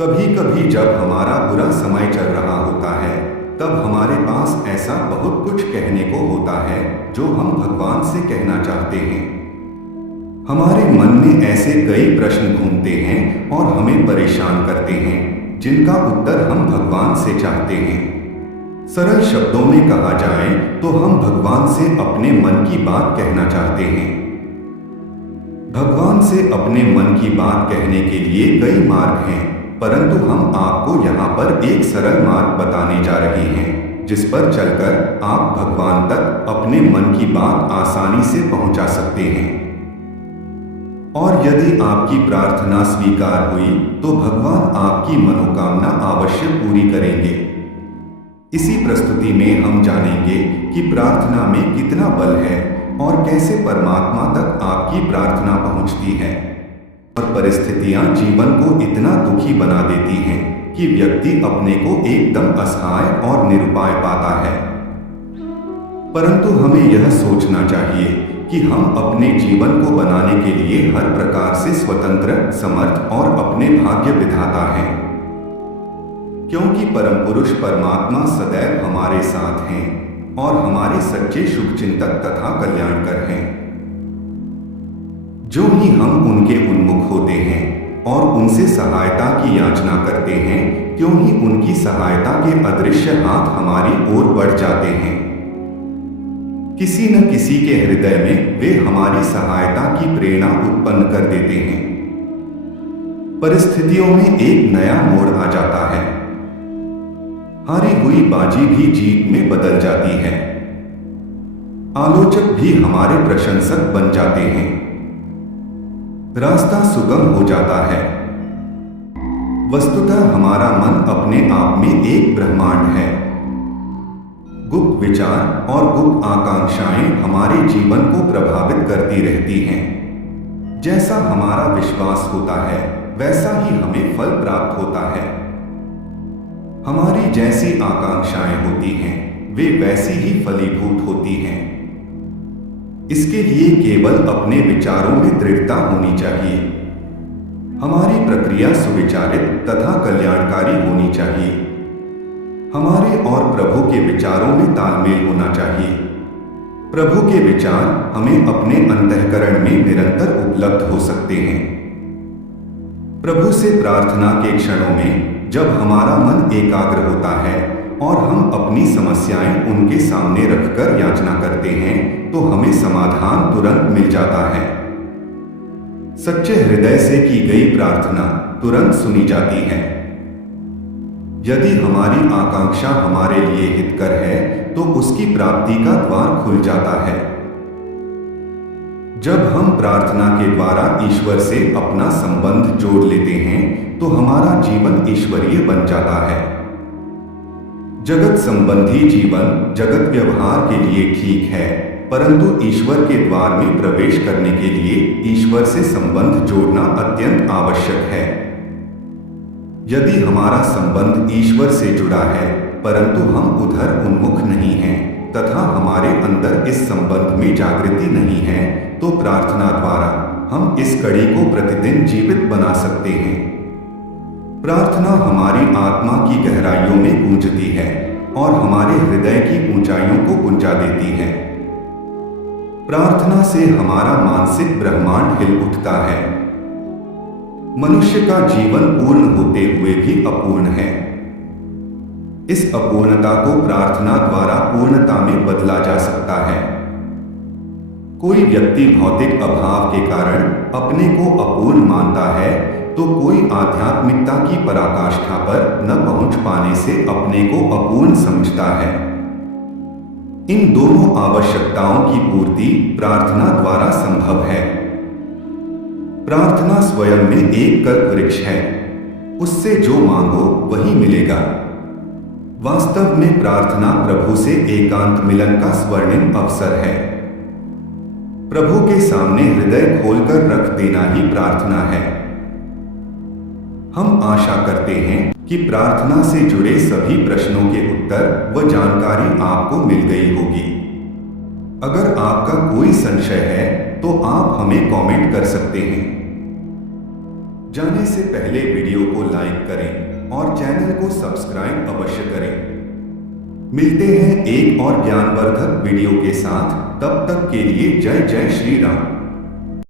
कभी कभी जब हमारा बुरा समय चल रहा होता है, तब हमारे पास ऐसा बहुत कुछ कहने को होता है जो हम भगवान से कहना चाहते हैं। हमारे मन में ऐसे कई प्रश्न घूमते हैं और हमें परेशान करते हैं, जिनका उत्तर हम भगवान से चाहते हैं। सरल शब्दों में कहा जाए तो हम भगवान से अपने मन की बात कहना चाहते हैं। भगवान से अपने मन की बात कहने के लिए कई मार्ग हैं, परंतु हम आपको यहाँ पर एक सरल मार्ग बताने जा रहे हैं, जिस पर चलकर आप भगवान तक अपने मन की बात आसानी से पहुंचा सकते हैं। और यदि आपकी प्रार्थना स्वीकार हुई तो भगवान आपकी मनोकामना अवश्य पूरी करेंगे। इसी प्रस्तुति में हम जानेंगे कि प्रार्थना में कितना बल है और कैसे परमात्मा तक आपकी प्रार्थना पहुंचती है। और परिस्थितियां जीवन को इतना दुखी बना देती हैं कि व्यक्ति अपने को एकदम असहाय और निरुपाय पाता है। परंतु हमें यह सोचना चाहिए कि हम अपने जीवन को बनाने के लिए हर प्रकार से स्वतंत्र, समर्थ और अपने भाग्य विधाता हैं, क्योंकि परम पुरुष परमात्मा सदैव हमारे साथ हैं और हमारे सच्चे शुभचिंतक तथा कल्याणकर हैं। जो ही हम उनके उन्मुख होते हैं और उनसे सहायता की याचना करते हैं, त्यों ही उनकी सहायता के अदृश्य हाथ हमारी ओर बढ़ जाते हैं। किसी न किसी के हृदय में वे हमारी सहायता की प्रेरणा उत्पन्न कर देते हैं। परिस्थितियों में एक नया मोड़ आ जाता है। हारी हुई बाजी भी जीत में बदल जाती है। आलोचक भी हमारे प्रशंसक बन जाते हैं। रास्ता सुगम हो जाता है। वस्तुतः हमारा मन अपने आप में एक ब्रह्मांड है। गुप्त विचार और गुप्त आकांक्षाएं हमारे जीवन को प्रभावित करती रहती हैं। जैसा हमारा विश्वास होता है, वैसा ही हमें फल प्राप्त होता है। हमारी जैसी आकांक्षाएं होती हैं, वे वैसी ही फलीभूत होती हैं। इसके लिए केवल अपने विचारों में दृढ़ता होनी चाहिए। हमारी प्रक्रिया सुविचारित तथा कल्याणकारी होनी चाहिए। हमारे और प्रभु के विचारों में तालमेल होना चाहिए। प्रभु के विचार हमें अपने अंतःकरण में निरंतर उपलब्ध हो सकते हैं। प्रभु से प्रार्थना के क्षणों में जब हमारा मन एकाग्र होता है और हम अपनी समस्याएं उनके सामने रखकर याचना करते हैं, तो हमें समाधान तुरंत मिल जाता है। सच्चे हृदय से की गई प्रार्थना तुरंत सुनी जाती है। यदि हमारी आकांक्षा हमारे लिए हितकर है, तो उसकी प्राप्ति का द्वार खुल जाता है। जब हम प्रार्थना के द्वारा ईश्वर से अपना संबंध जोड़ लेते हैं, तो हमारा जीवन ईश्वरीय बन जाता है। जगत संबंधी जीवन जगत व्यवहार के लिए ठीक है, परंतु ईश्वर के द्वार में प्रवेश करने के लिए ईश्वर से संबंध जोड़ना अत्यंत आवश्यक है। यदि हमारा संबंध ईश्वर से जुड़ा है, परंतु हम उधर उन्मुख नहीं हैं तथा हमारे अंदर इस संबंध में जागृति नहीं है, तो प्रार्थना द्वारा हम इस कड़ी को प्रतिदिन जीवित बना सकते हैं। प्रार्थना हमारी आत्मा की गहराइयों में गूंजती है और हमारे हृदय की ऊंचाइयों को गुंजा देती है। प्रार्थना से हमारा मानसिक ब्रह्मांड हिल उठता है। मनुष्य का जीवन पूर्ण होते हुए भी अपूर्ण है। इस अपूर्णता को प्रार्थना द्वारा पूर्णता में बदला जा सकता है। कोई व्यक्ति भौतिक अभाव के कारण अपने को अपूर्ण मानता है, तो कोई आध्यात्मिकता की पराकाष्ठा पर न पहुंच पाने से अपने को अपूर्ण समझता है। इन दोनों आवश्यकताओं की पूर्ति प्रार्थना द्वारा संभव है। प्रार्थना स्वयं में एक कल्प वृक्ष है। उससे जो मांगो वही मिलेगा। वास्तव में प्रार्थना प्रभु से एकांत मिलन का स्वर्णिम अवसर है। प्रभु के सामने हृदय खोलकर रख देना ही प्रार्थना है। हम आशा करते हैं कि प्रार्थना से जुड़े सभी प्रश्नों के उत्तर व जानकारी आपको मिल गई होगी। अगर आपका कोई संशय है तो आप हमें कमेंट कर सकते हैं। जाने से पहले वीडियो को लाइक करें और चैनल को सब्सक्राइब अवश्य करें। मिलते हैं एक और ज्ञानवर्धक वीडियो के साथ, तब तक के लिए जय जय श्री राम।